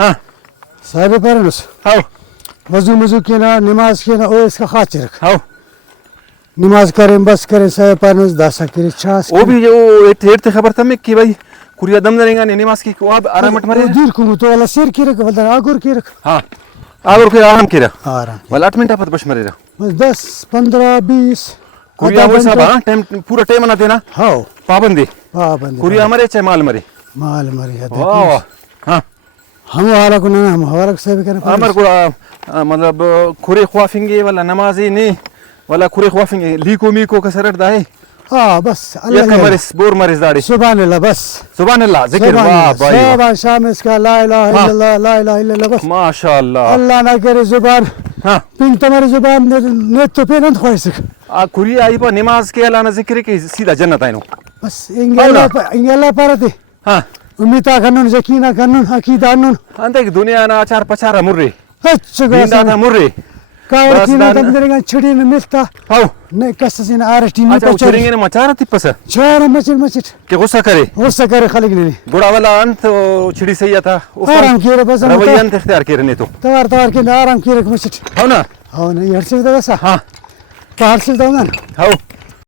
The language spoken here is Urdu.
ها صاحب پرنس هاو وضو کینا نماز کینا او اس کا خاطر هاو نماز کریں بس کریں صاحب پرنس داسا کرے چھاس وہ بھی جو ٹھیٹ خبر تھا میں کہ بھائی کوریا دم دریں گا نماز کی وہ آرامٹ مرے دیر کو تو والا سیر کی رکھ بدر آگور کی رکھ ہاں آگر کے آرام کی رہا آرام والا 8 منٹ آپ بش مرے رہا بس 10 15 20 کوریا وہ صاحب ہاں ٹائم پورا ٹائم نہ دینا ہاو پابندی پابند کوریا مرے چاہے مال مرے مال مری واہ واہ ہاں ہم والا کو نہ ہم والا صاحب کرنا ہمارے کو مطلب کھورے خوافیں گے والا نمازی نہیں والا کھورے خوافیں گے لیکو میکو کا سرٹ دائے ہاں بس یا کمرس بور مرس داڑی سبحان اللہ بس سبحان اللہ ذکر واہ بھائی صبح شام اس کا لا الہ الا اللہ لا الہ الا اللہ بس ماشاء اللہ اللہ نہ کرے زبان ہاں پنگ تمہاری زبان نیت تو پہ نہ خوش سک کوریا آئی پا نماز کے اعلان ذکر کے سیدھا جنت آئینو بس انگلا پارتے ہاں امیتا کنن یقینا کنن عقیدہ انن انتے دنیا نا اچار پچارا مرے اچھا دیندا تھا مرے کاور کینا تم درنگا چھڑی نہ ملتا ہاو نہیں کسین آرٹی نہیں اچھا چریں گے مچارا تپس چھار مچٹ کہ غصہ کرے ہو سکے خلق نہیں گڑا والا انت چھڑی سیا تھا آرام کیرے بس رویہ انت اختیار کرنے تو توار کے آرام کیرے مچٹ ہو نا ہو نہیں ہر سے دا ہاں پہاڑ سے دا ہاو